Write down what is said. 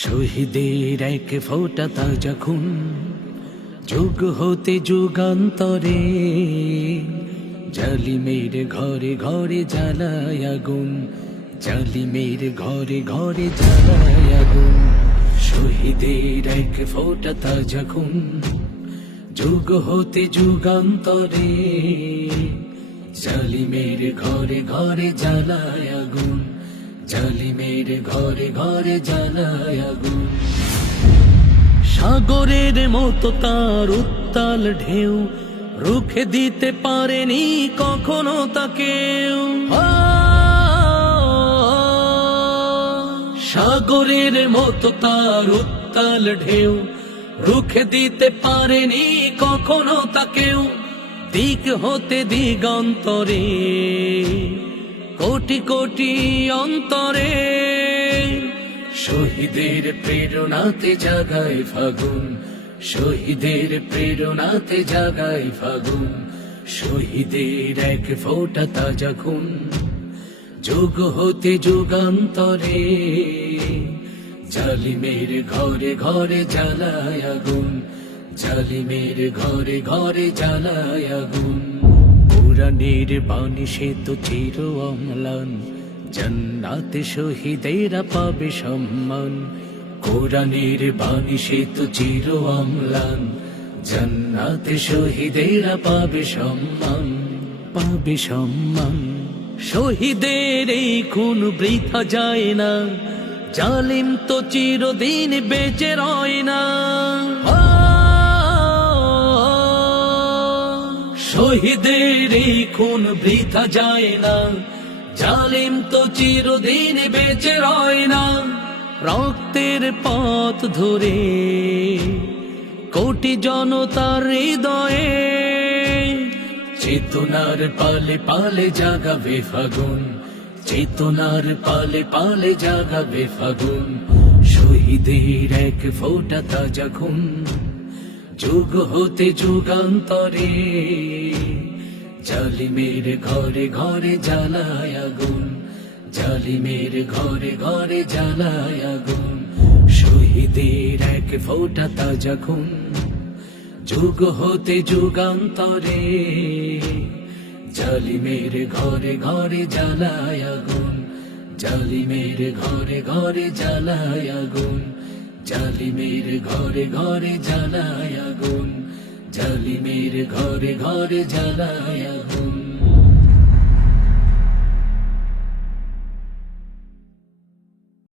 শহীদের এক ফোঁটা তাজা খুন, যুগ হতে যুগান্তরে জালিমের ঘরে ঘরে জ্বালায় আগুন, জালিমের ঘরে ঘরে জ্বালায় আগুন। শহীদের এক ফোঁটা তাজা খুন, যুগ হতে যুগান্তরে জালিমের ঘরে ঘরে জ্বালায় আগুন, জালিমের ঘরে ঘরে জ্বালায় আগুন। সাগরের মতো তার উত্তাল ঢেউ রুখে দিতে পারেনি কখনো তাকেও। সাগরের মতো তার উত্তাল ঢেউ রুখে দিতে পারেনি কখনো তাকেও। দিক হতে দিগন্তরে কোটি কোটি অন্তরে শহীদের প্রেরণাতে জাগায় ফাগুন, শহীদের প্রেরণাতে জাগায় ফাগুন। শহীদের এক ফোঁটা তাজা খুন, যুগ হতে যুগান্তরে জালিমের ঘরে ঘরে জ্বালায় আগুন, জালিমের ঘরে ঘরে জ্বালায় আগুন। কোরআনের বাণী সে তো চির অম্লান, জান্নাতে শহীদেরা পাবে সম্মান। কোরআনের বাণী সে তো চির অম্লান, জান্নাতে শহীদেরা পাবে সম্মান, পাবে সম্মান। শহীদের এই খুন বৃথা যায় না, জালিম তো চিরদিন বেঁচে রয় না। শহীদের এই খুন বৃথা যায় না, জালিম তো চিরদিন বেঁচে রয় না। রক্তের পথ ধরে কোটি জনতার হৃদয়ে চেতনার পালে পালে জাগাবে ফাগুন, চেতনার পালে পালে জাগাবে ফাগুন। শহীদের এক ফোঁটা তাজা খুন, যুগ হতে যুগান্তরে জালিমের ঘরে ঘরে জ্বালায় আগুন, জালিমের ঘরে ঘরে জ্বালায় আগুন। শহীদের এক ফোঁটা তাজা খুন, যুগ হতে যুগান্তরে জালিমের ঘরে ঘরে জ্বালায় আগুন, জালিমের ঘরে ঘরে জ্বালায় আগুন, জালিমের ঘরে ঘরে জ্বালায় আগুন, জালিমের ঘরে ঘরে জ্বালায় আগুন।